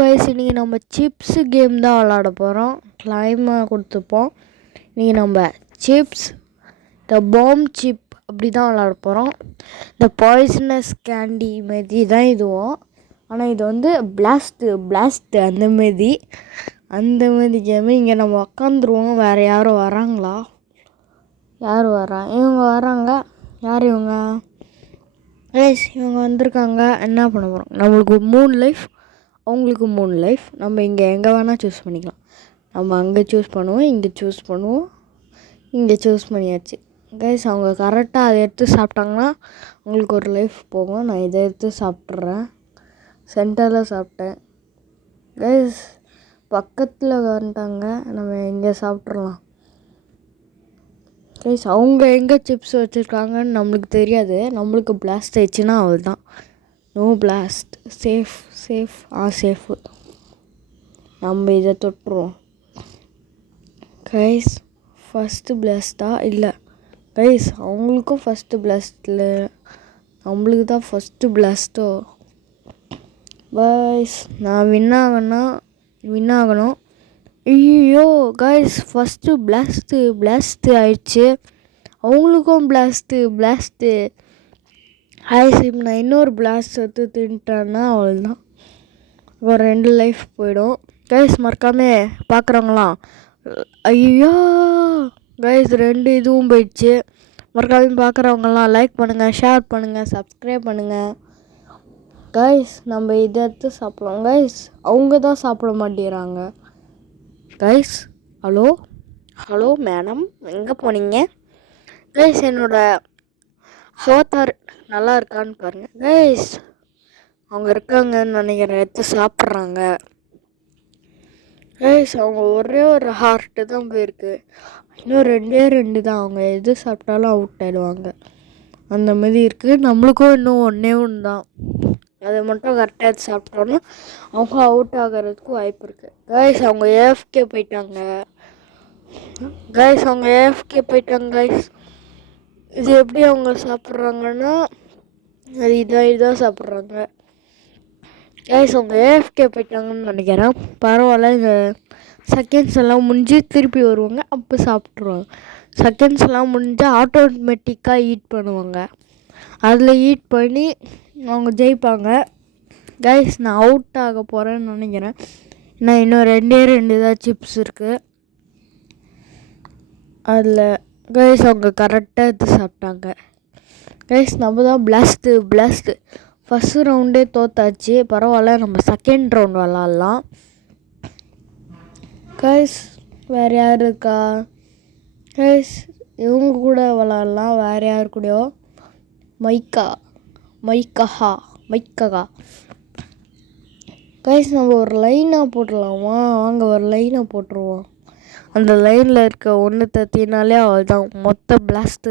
Guys, இன்றைக்கி நம்ம chips game தான் விளாட போகிறோம். கிளைமாக கொடுத்துப்போம். இன்றைக்கி நம்ம சிப்ஸ் த பாம் சிப் அப்படி தான் விளாட போகிறோம். இந்த பாய்சனஸ் கேண்டி மாரி தான் இதுவும். ஆனால் இது வந்து பிளாஸ்ட்டு அந்தமாரி கேமு. இங்கே நம்ம உக்காந்துருவோம். வேறு யாரும் வராங்களா? யார் வரா? இவங்க வராங்க. யார் இவங்க? கைஸ், இவங்க வந்திருக்காங்க. என்ன பண்ண போகிறோம்? நம்மளுக்கு 3 லைஃப், அவங்களுக்கு 3 லைஃப். நம்ம இங்கே எங்கே வேணால் சூஸ் பண்ணிக்கலாம். நம்ம அங்கே சூஸ் பண்ணுவோம், இங்கே சூஸ் பண்ணுவோம், இங்கே சூஸ் பண்ணியாச்சு. கைஸ், அவங்க கரெக்டாக அதை எடுத்து சாப்பிட்டாங்கன்னா அவங்களுக்கு ஒரு லைஃப் போகும். நான் இதை எடுத்து சாப்பிட்றேன். சென்டரில் சாப்பிட்டேன். கைஸ், பக்கத்தில் வந்துட்டாங்க. நம்ம இங்கே சாப்பிட்றலாம். கைஸ், அவங்க எங்கே சிப்ஸ் வச்சுருக்காங்கன்னு நம்மளுக்கு தெரியாது. நம்மளுக்கு பிளாஸ்ட் ஆயிடுச்சுன்னா அவள் தான். No blast. சேஃப். சேஃபு. நம்ம இதை தொட்டுருவோம். Guys, first பிளாஸ்ட்டா? இல்லை கைஸ், அவங்களுக்கும் ஃபஸ்ட்டு பிளாஸ்ட்டில், நம்மளுக்கு தான் ஃபஸ்ட்டு பிளாஸ்ட்டோ. கைஸ், நான் வின் ஆகணும். ஐயோ கைஸ், ஃபஸ்ட்டு பிளாஸ்ட்டு ஆயிடுச்சு. அவங்களுக்கும் பிளாஸ்ட்டு. கைஸ், இப்போ நான் இன்னொரு பிளாஸ்ட் எடுத்து தின்ட்டேன்னா அவள் தான். ஒரு 2 லைஃப் போயிடும். கைஸ், மறக்காமல் பார்க்குறவங்களாம் ஐயோ கைஸ், 2 இதுவும் போயிடுச்சு. மறக்காமல் பார்க்குறவங்களாம் லைக் பண்ணுங்கள், ஷேர் பண்ணுங்கள், சப்ஸ்கிரைப் பண்ணுங்கள். கைஸ், நம்ம இதை எடுத்து சாப்பிட்லாம். கைஸ், அவங்க தான் சாப்பிட மாட்டேங்கிறாங்க. கைஸ், ஹலோ மேடம், எங்கே போனீங்க? கைஸ், என்னோட அவதார் நல்லா இருக்கான்னு பாருங்கள். கைஸ், அவங்க இருக்காங்கன்னு நினைக்கிறேன். எடுத்து சாப்பிட்றாங்க. கைஸ், அவங்க ஒரே ஒரு ஹார்ட்டு தான் போயிருக்கு. இன்னும் 2 தான். அவங்க எது சாப்பிட்டாலும் அவுட் ஆகிடுவாங்க. அந்த மாதிரி இருக்குது. நம்மளுக்கும் இன்னும் 1 தான். அதை மட்டும் கரெக்டாக எடுத்து சாப்பிட்டோன்னா அவங்க அவுட் ஆகிறதுக்கு வாய்ப்பு இருக்குது. கைஸ், அவங்க ஏஎஃப்கே போயிட்டாங்க. கைஸ், இது எப்படி அவங்க சாப்பிட்றாங்கன்னா அது இதாக சாப்பிட்றாங்க. கைஸ், அவங்க ஏஎஃப்கே போயிட்டாங்கன்னு நினைக்கிறேன். பரவாயில்ல, இந்த செகண்ட்ஸ் எல்லாம் முடிஞ்சு திருப்பி வருவாங்க. அப்போ சாப்பிட்ருவாங்க. செகண்ட்ஸ் எல்லாம் முடிஞ்சு ஆட்டோமேட்டிக்காக ஈட் பண்ணுவாங்க. அதில் ஈட் பண்ணி அவங்க ஜெயிப்பாங்க. கைஸ், நான் அவுட் ஆக போகிறேன்னு நினைக்கிறேன். நான் இன்னும் 2 தான் சிப்ஸ் இருக்குது அதில். கைஸ், அவங்க கரெக்டாக எடுத்து சாப்பிட்டாங்க. கைஸ், நம்ம தான் பிளாஸ்ட்டு. ஃபஸ்ட்டு ரவுண்டே தோத்தாச்சு. பரவாயில்ல, நம்ம செகண்ட் ரவுண்ட் விளாட்லாம். கைஸ், வேறு யார் இருக்கா? கைஸ், இவங்க கூட விளாட்லாம். வேறு யார் கூடயோ? மைக்கா. கைஸ், நம்ம ஒரு லைனாக போட்டுடலாமா? வாங்க, ஒரு லைனாக போட்டுருவோம். அந்த லைனில் இருக்க ஒன்று தத்தினாலே அவள் தான் மொத்த பிளாஸ்ட்.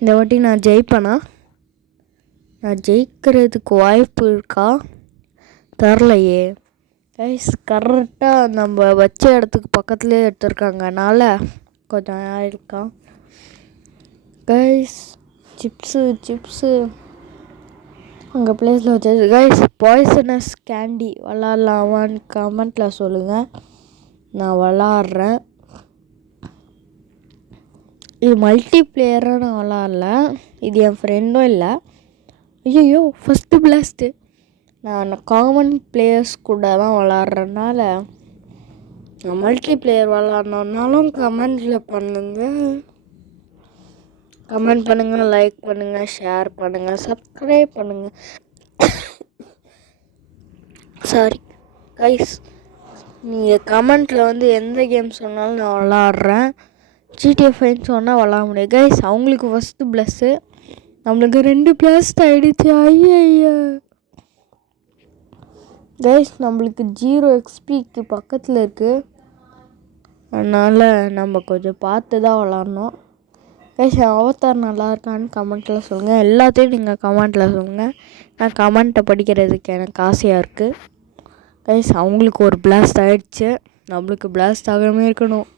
இந்த வாட்டி நான் ஜெயிப்பேனா? நான் ஜெயிக்கிறதுக்கு வாய்ப்பு இருக்கா? தரலையே. கைஸ், கரெக்டாக நம்ம வச்ச இடத்துக்கு பக்கத்துலேயே எடுத்துருக்காங்கனால கொஞ்சம் ஆயிருக்கான். கைஸ், சிப்ஸு அங்கே பிளேஸில் வச்சது. கைஸ், பாய்சனஸ் கேண்டி விளாட்லாமான்னு கமெண்ட்டில் சொல்லுங்கள். நான் விளாட்றேன். இது மல்டி பிளேயராக நான் விளாட்ல. இது என் ஃப்ரெண்டும் இல்லை. ஐயோ, ஃபஸ்ட்டு பிளாஸ்ட்டு. நான் காமன் பிளேயர்ஸ் கூட தான் விளாட்றதுனால நான் மல்டி பிளேயர் விளாட்ணுன்னாலும் கமெண்ட் பண்ணுங்கள், லைக் பண்ணுங்கள், ஷேர் பண்ணுங்கள், சப்ஸ்கிரைப் பண்ணுங்கள். சாரி கைஸ், நீங்கள் கமெண்ட்டில் வந்து எந்த கேம் சொன்னாலும் நான் விளாட்றேன். GTA5 சொன்னால் விளாட முடியாது. கைஸ், அவங்களுக்கு ஃபஸ்ட்டு ப்ளஸ்ஸு, நம்மளுக்கு 2 பிளாஸ்ட் ஆகிடுச்சு. ஐயா கைஸ், நம்மளுக்கு 0 XPக்கு பக்கத்தில் இருக்குது. அதனால் நம்ம கொஞ்சம் பார்த்து தான் விளாட்ணும். கைஸ், அவதார் நல்லா இருக்கான்னு கமெண்ட்டில் சொல்லுங்கள். எல்லாத்தையும் நீங்கள் கமெண்ட்டில் சொல்லுங்கள். நான் கமெண்ட்டை படிக்கிறதுக்கு எனக்கு ஆசையாக இருக்குது. கைஸ், அவங்களுக்கு ஒரு பிளாஸ்ட் ஆகிடுச்சு. நம்மளுக்கு பிளாஸ்ட் ஆகாமே இருக்கணும்.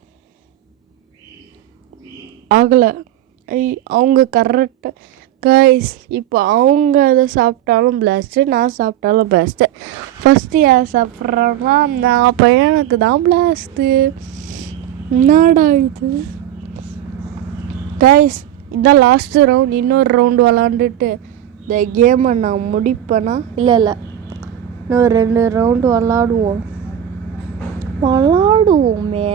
ஆகலை. அவங்க கைஸ் இப்போ அவங்க அதை சாப்பிட்டாலும் பிளாஸ்ட்டு, நான் சாப்பிட்டாலும் பிளாஸ்ட்டு. ஃபஸ்ட்டு யார் சாப்பிட்றான்னா நான், அப்போ எனக்கு தான் பிளாஸ்ட்டு. என்னடா இது கைஸ்? இதான் லாஸ்ட்டு ரவுண்ட். இன்னொரு ரவுண்டு விளாண்டுட்டு இந்த கேமை நான் முடிப்பேனா? இல்லை இன்னொரு 2 ரவுண்டு விளாடுவோமே.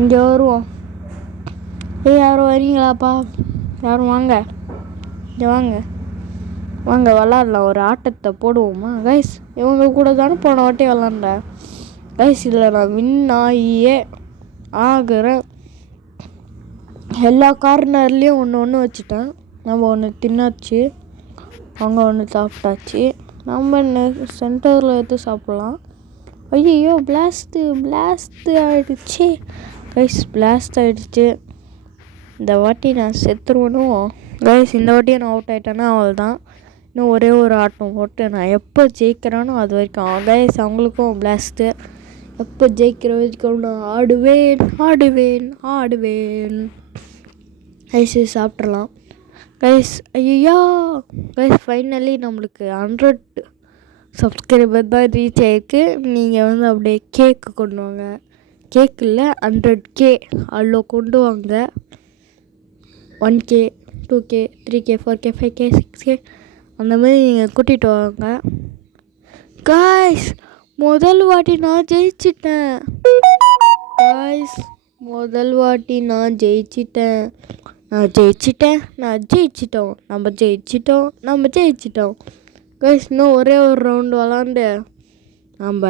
இங்கே வருவோம். யாரும் வரீங்களாப்பா? யாரும் வாங்க, இங்கே வாங்க விளாட்லாம். ஒரு ஆட்டத்தை போடுவோமா கைஸ்? இவங்க கூட தானே போன வாட்டி விளாண்டேன் கைஸ். இதில் நான் வின் ஆகியே ஆகிறேன். எல்லா கார்னர்லேயும் ஒன்று வச்சுட்டேன். நம்ம ஒன்று தின்னாச்சு, அவங்க ஒன்று சாப்பிட்டாச்சு. நம்ம சென்டரில் எடுத்து சாப்பிட்லாம். ஐயோ பிளாஸ்ட்டு ஆகிடுச்சு கைஸ். பிளாஸ்ட் ஆகிடுச்சு. இந்த வாட்டி நான் செத்துருவனும் கைஸ். இந்த வாட்டியும் நான் அவுட் ஆகிட்டேன்னா அவள் தான். இன்னும் ஒரே ஒரு ஆட்டம் போட்டு நான் எப்போ ஜெயிக்கிறேனோ அது வரைக்கும் கைஸ் அவங்களுக்கும் பிளாஸ்ட்டு. எப்போ ஜெயிக்கிற வரைக்கும் நான் ஆடுவேன் கைஸ். சாப்பிட்றலாம் கைஸ். ஐயோ கைஸ், ஃபைனலி நம்மளுக்கு 100 சப்ஸ்கிரைபர் தான் ரீச் ஆகிருக்கு. நீங்கள் அப்படியே கேக்கு கொண்டு வாங்க. கேக் இல்லை, 100K அதில் கொண்டு வாங்க. 1K 2K 3K 4K 5K 6K அந்த மாதிரி நீங்கள் கூட்டிகிட்டு வாங்க கைஸ். முதல் வாட்டி நான் ஜெயிச்சிட்டேன் கைஸ். நம்ம ஜெயிச்சிட்டோம் கைஸ். இன்னும் ஒரே ஒரு ரவுண்டு விளாண்டு நம்ம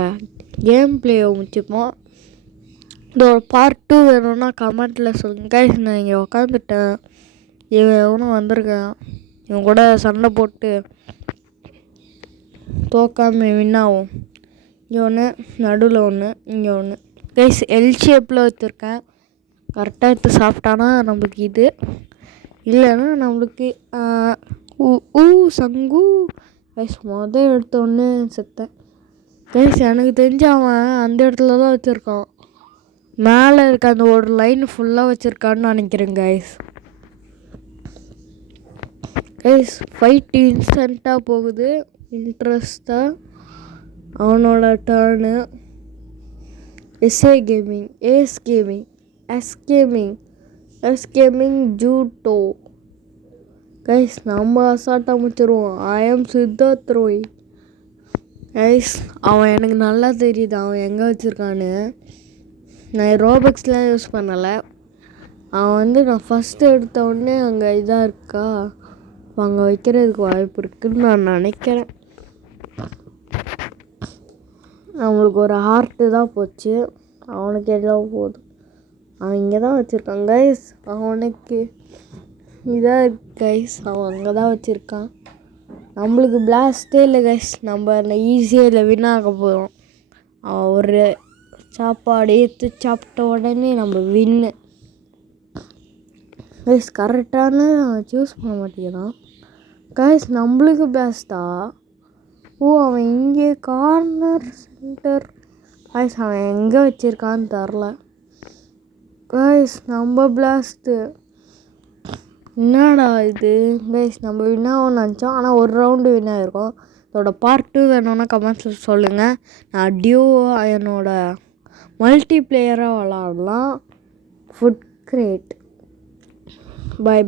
கேம் பிளேயை முடிச்சுப்போம். இதோட பார்ட் 2 வேணும்னா கமெண்ட்டில் சொல்லுங்கள் கைஸ். நான் இங்கே உக்காந்துட்டேன். இவன் எவனும் வந்திருக்கேன். இவன் கூட சண்டை போட்டு தோக்காம வின்னாகும். இங்கே ஒன்று, நடுவில் ஒன்று, இங்கே ஒன்று கைஸ். எல் ஷேப்பில் வச்சுருக்கேன். கரெக்டாக எடுத்து சாப்பிட்டானா நம்மளுக்கு இது, இல்லைன்னா நம்மளுக்கு சங்கு கைஸ். எடுத்தோடனே செத்தேன் கைஸ். எனக்கு தெரிஞ்ச அவன் அந்த இடத்துல தான் வச்சுருக்கான். மேலே இருக்க அந்த ஒரு லைன் ஃபுல்லாக வச்சுருக்கான்னு நினைக்கிறேன் கைஸ். ஃபைட் இன்ஸ்டண்ட்டாக போகுது, இன்ட்ரெஸ்ட்டாக. அவனோட டர்னு. எஸ் கேமிங் ஜூட்டோ கைஸ். நம்ம அசால்ட்டாக முடிச்சிருவோம். ஐ ஆம் சித்தார்த் ரோய் கைஸ். அவன் எனக்கு நல்லா தெரியுது அவன் எங்கே வச்சுருக்கான்னு. நான் ரோபக்ஸ்லாம் யூஸ் பண்ணலை. அவன் நான் ஃபஸ்ட்டு எடுத்த உடனே அங்கே இதாக இருக்கா, அங்கே வைக்கிறதுக்கு வாய்ப்பு இருக்குதுன்னு நான் நினைக்கிறேன். அவங்களுக்கு ஒரு ஹார்ட்டு தான் போச்சு, அவனுக்கு ஏதோ போகுது. அவன் இங்கே தான் வச்சுருக்கான் கைஸ். அவனுக்கு இதாக இருக்கு கைஸ். அவன் அங்கே தான் வச்சுருக்கான். நம்மளுக்கு பிளாஸ்டே இல்லை கைஸ். நம்ம ஈஸியாக இல்லை வின்னாக போகிறோம். அவன் ஒரு சாப்பாடு எடுத்து சாப்பிட்ட உடனே நம்ம வின்னு கைஸ். கரெக்டான சூஸ் பண்ண மாட்டேங்கிறான் கைஸ். நம்மளுக்கு பிளாஸ்டா? அவன் இங்கே கார்னர் சென்டர் கைஸ். அவன் எங்கே வச்சுருக்கான்னு தெரில கைஸ். நம்ம பிளாஸ்ட்டு என்னடா இது கைஸ். நம்ம வின்னாகவும் நினச்சோம், ஆனால் ஒரு ரவுண்டு வின் ஆகிருக்கோம். இதோட பார்ட் 2 வேணும்னா கமெண்ட்ஸில் சொல்லுங்கள். நான் டியூ என்னோட மல்டி பிளேயராக விளாடலாம். Food grade. பை